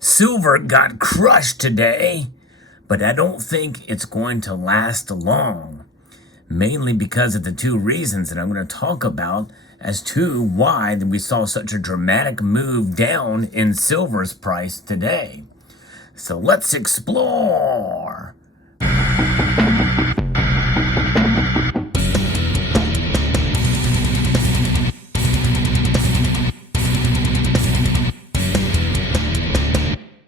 Silver got crushed today, but I don't think it's going to last long. Mainly because of the two reasons that I'm going to talk about as to why we saw such a dramatic move down in silver's price today. So let's explore.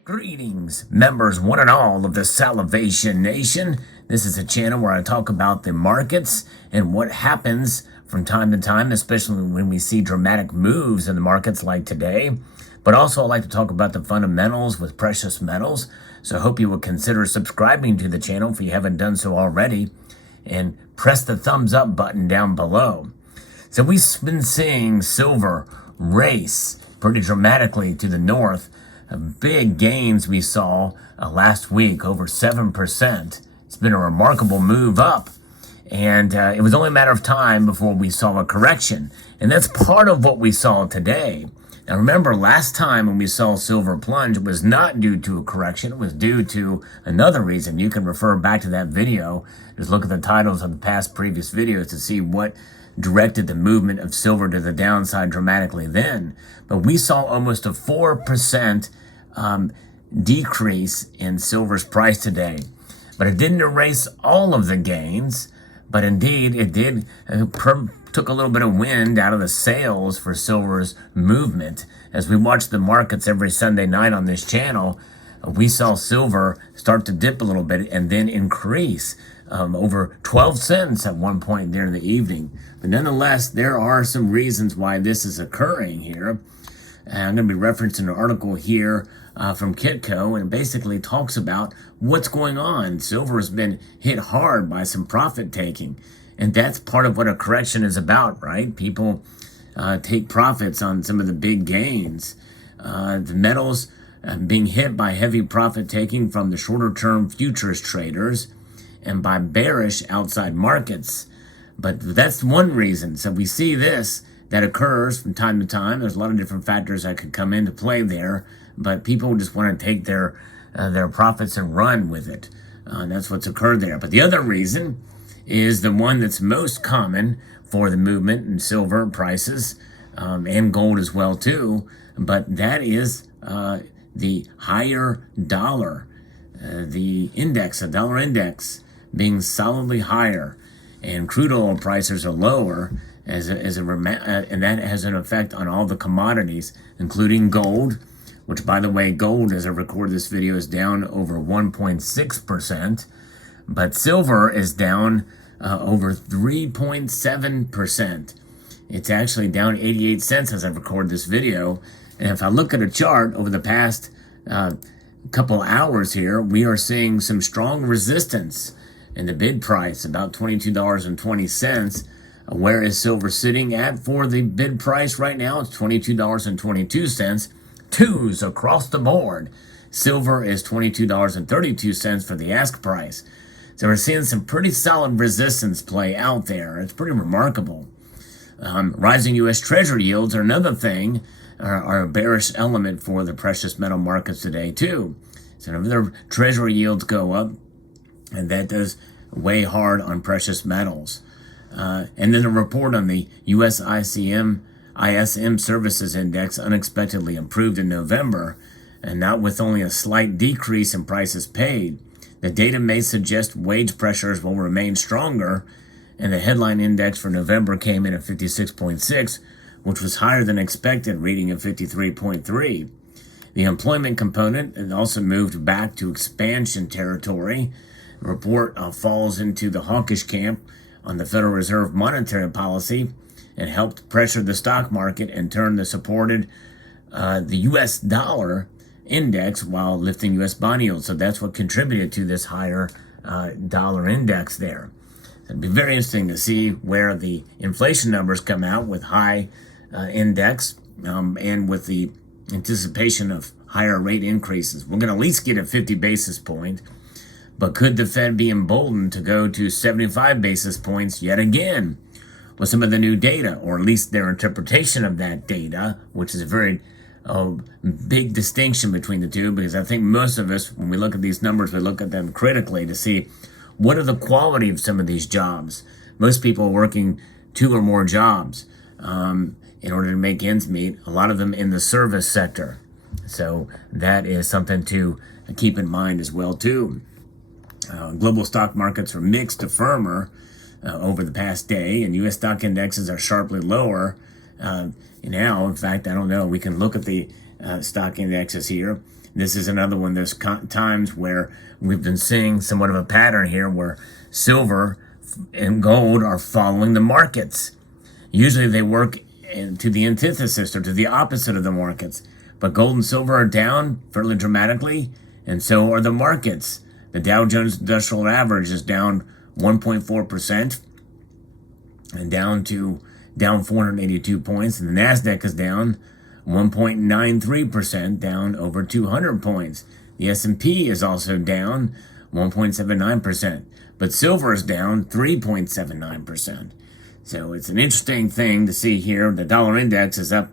Greetings, members one and all of the Salivation Nation. This is a channel where I talk about the markets and what happens from time to time, especially when we see dramatic moves in the markets like today. But also I like to talk about the fundamentals with precious metals. So I hope you will consider subscribing to the channel if you haven't done so already. And press the thumbs up button down below. So we've been seeing silver race pretty dramatically to the north. Big gains we saw last week, over 7%. It's been a remarkable move up. And it was only a matter of time before we saw a correction. And that's part of what we saw today. Now remember, last time when we saw silver plunge, it was not due to a correction. It was due to another reason. You can refer back to that video. Just look at the titles of the past previous videos to see what directed the movement of silver to the downside dramatically then. But we saw almost a 4% decrease in silver's price today. But it didn't erase all of the gains, but indeed it did took a little bit of wind out of the sails for silver's movement. As we watch the markets every Sunday night on this channel, we saw silver start to dip a little bit and then increase over 12 cents at one point during the evening. But nonetheless, there are some reasons why this is occurring here. And I'm going to be referencing an article here from Kitco, and it basically talks about what's going on. Silver has been hit hard by some profit taking, and that's part of what a correction is about, right? People take profits on some of the big gains. The metals being hit by heavy profit taking from the shorter term futures traders and by bearish outside markets. But that's one reason. So we see this that occurs from time to time. There's a lot of different factors that could come into play there, but people just want to take their profits and run with it. That's what's occurred there. But the other reason is the one that's most common for the movement in silver prices and gold as well too. But that is the higher dollar, the index, a dollar index being solidly higher, and crude oil prices are lower. And that has an effect on all the commodities, including gold, which, by the way, gold, as I record this video, is down over 1.6%, but silver is down over 3.7%. It's actually down 88 cents as I record this video. And if I look at a chart over the past couple hours here, we are seeing some strong resistance in the bid price, about $22.20. Where is silver sitting at for the bid price right now? It's $22.22. Twos across the board. Silver is $22.32 for the ask price. So we're seeing some pretty solid resistance play out there. It's pretty remarkable. Rising U.S. Treasury yields are another thing, are a bearish element for the precious metal markets today too. So if their Treasury yields go up, and that does weigh hard on precious metals. And then a report on the U.S. ISM Services Index unexpectedly improved in November, and not with only a slight decrease in prices paid. The data may suggest wage pressures will remain stronger, and the headline index for November came in at 56.6, which was higher than expected, reading at 53.3. The employment component also moved back to expansion territory. The report falls into the hawkish camp on the Federal Reserve monetary policy and helped pressure the stock market and turn the supported the U.S. dollar index while lifting U.S. bond yields. So that's what contributed to this higher dollar index there. So it'd be very interesting to see where the inflation numbers come out with high index and with the anticipation of higher rate increases. We're going to at least get a 50 basis point. But could the Fed be emboldened to go to 75 basis points yet again with some of the new data, or at least their interpretation of that data, which is very a big distinction between the two, because I think most of us, when we look at these numbers, we look at them critically to see what are the quality of some of these jobs. Most people are working 2 or more jobs in order to make ends meet, a lot of them in the service sector. So that is something to keep in mind as well, too. Global stock markets are mixed to firmer over the past day, and U.S. stock indexes are sharply lower. Now, in fact, I don't know, we can look at the stock indexes here. This is another one. There's times where we've been seeing somewhat of a pattern here where silver and gold are following the markets. Usually they work to the antithesis or to the opposite of the markets. But gold and silver are down fairly dramatically, and so are the markets. The Dow Jones Industrial Average is down 1.4% and down 482 points. And the NASDAQ is down 1.93%, down over 200 points. The S&P is also down 1.79%, but silver is down 3.79%. So it's an interesting thing to see here. The dollar index is up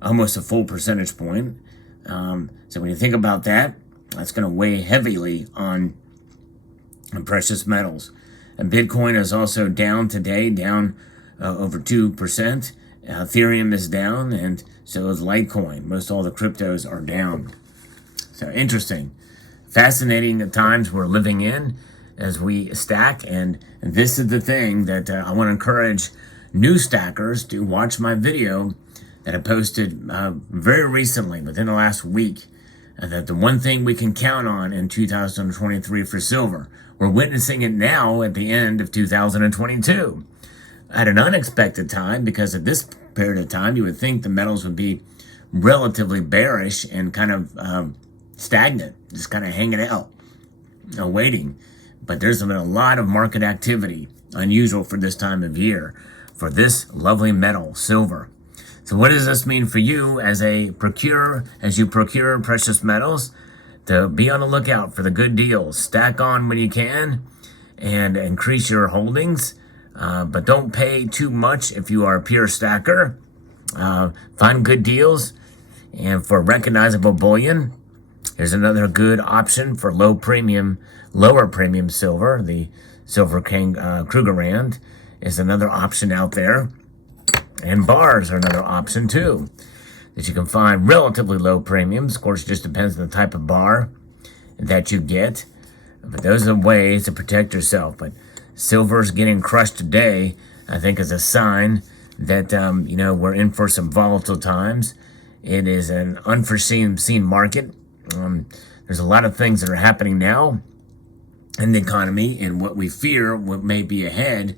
almost a full percentage point. So when you think about that, that's going to weigh heavily on precious metals. And Bitcoin is also down today, down over 2%. Ethereum is down, and so is Litecoin. Most all the cryptos are down. So interesting. Fascinating times we're living in as we stack. And this is the thing that I want to encourage new stackers to watch my video that I posted very recently, within the last week, that the one thing we can count on in 2023 for silver, we're witnessing it now at the end of 2022. At an unexpected time, because at this period of time, you would think the metals would be relatively bearish and kind of stagnant, just kind of hanging out, waiting. But there's been a lot of market activity, unusual for this time of year, for this lovely metal, silver. So what does this mean for you as you procure precious metals? To be on the lookout for the good deals. Stack on when you can and increase your holdings. But don't pay too much if you are a pure stacker. Find good deals. And for recognizable bullion, here's another good option for lower premium silver. The Silver King Krugerrand is another option out there. And bars are another option too, that you can find relatively low premiums. Of course, it just depends on the type of bar that you get. But those are ways to protect yourself. But silver's getting crushed today, I think, is a sign that, we're in for some volatile times. It is an unforeseen market. There's a lot of things that are happening now in the economy and what we fear what may be ahead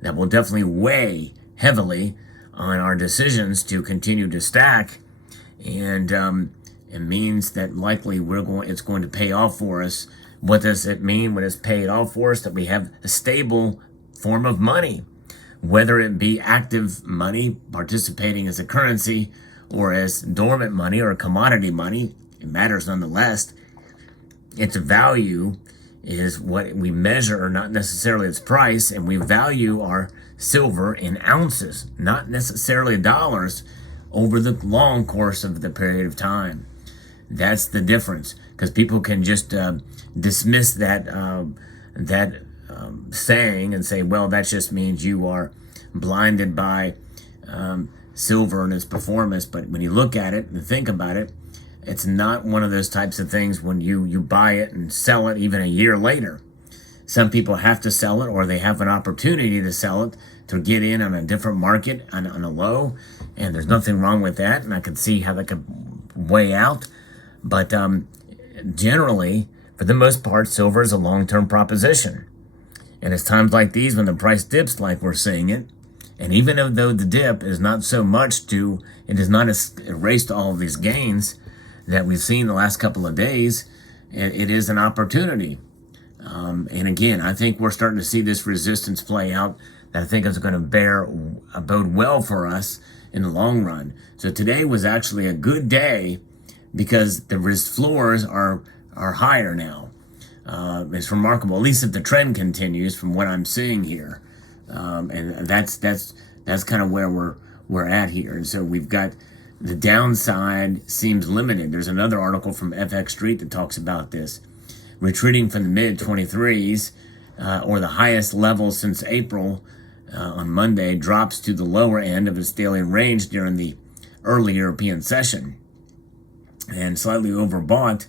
that will definitely weigh heavily on our decisions to continue to stack, and it means that likely it's going to pay off for us. What does it mean when it's paid off for us? That we have a stable form of money, whether it be active money participating as a currency or as dormant money or commodity money. It matters nonetheless. Its value is what we measure, not necessarily its price, and we value our silver in ounces, not necessarily dollars, over the long course of the period of time. That's the difference, because people can just dismiss that saying and say, well, that just means you are blinded by silver and its performance. But when you look at it and think about it, it's not one of those types of things when you buy it and sell it even a year later. Some people have to sell it, or they have an opportunity to sell it to get in on a different market on a low, and there's nothing wrong with that, and I can see how that could weigh out. But generally, for the most part, silver is a long-term proposition. And it's times like these when the price dips like we're seeing it, and even though the dip is not so much it has not erased all of these gains that we've seen the last couple of days, it is an opportunity. And again, I think we're starting to see this resistance play out that I think is going to bode well for us in the long run. So today was actually a good day because the risk floors are higher now. It's remarkable, at least if the trend continues from what I'm seeing here. And that's kind of where we're at here. And so we've got the downside seems limited. There's another article from FX Street that talks about this. Retreating from the mid-23s, or the highest level since April on Monday, drops to the lower end of its daily range during the early European session. And slightly overbought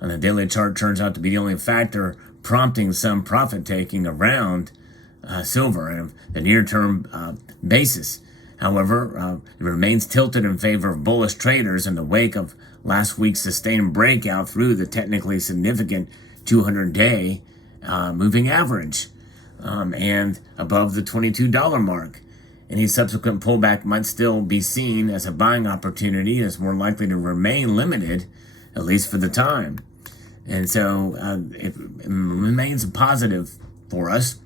on the daily chart turns out to be the only factor prompting some profit-taking around silver and the near-term basis. However, it remains tilted in favor of bullish traders in the wake of last week's sustained breakout through the technically significant 200-day moving average and above the $22 mark. Any subsequent pullback might still be seen as a buying opportunity, and is more likely to remain limited, at least for the time. And so it remains positive for us,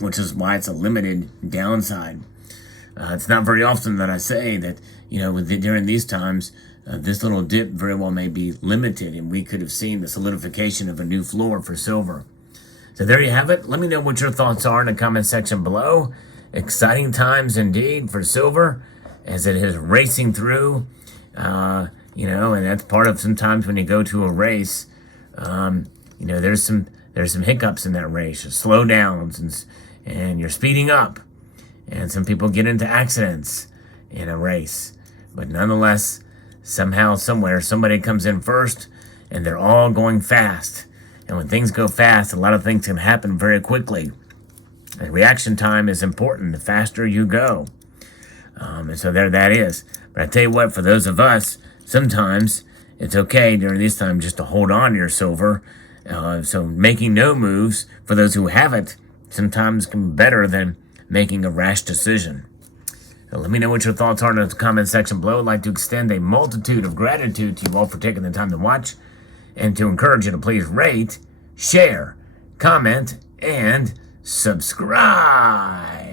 which is why it's a limited downside. It's not very often that I say that, during these times, this little dip very well may be limited, and we could have seen the solidification of a new floor for silver. So there you have it. Let me know what your thoughts are in the comment section below. Exciting times indeed for silver as it is racing through, and that's part of sometimes when you go to a race, there's some hiccups in that race, slowdowns, and you're speeding up, and some people get into accidents in a race, but nonetheless, somehow, somewhere, somebody comes in first, and they're all going fast, and when things go fast, a lot of things can happen very quickly. And reaction time is important the faster you go. And so there that is. But I tell you what, for those of us, sometimes it's okay during this time just to hold on to your silver. So making no moves, for those who have it, sometimes can be better than making a rash decision. So let me know what your thoughts are in the comment section below. I'd like to extend a multitude of gratitude to you all for taking the time to watch, and to encourage you to please rate, share, comment, and subscribe.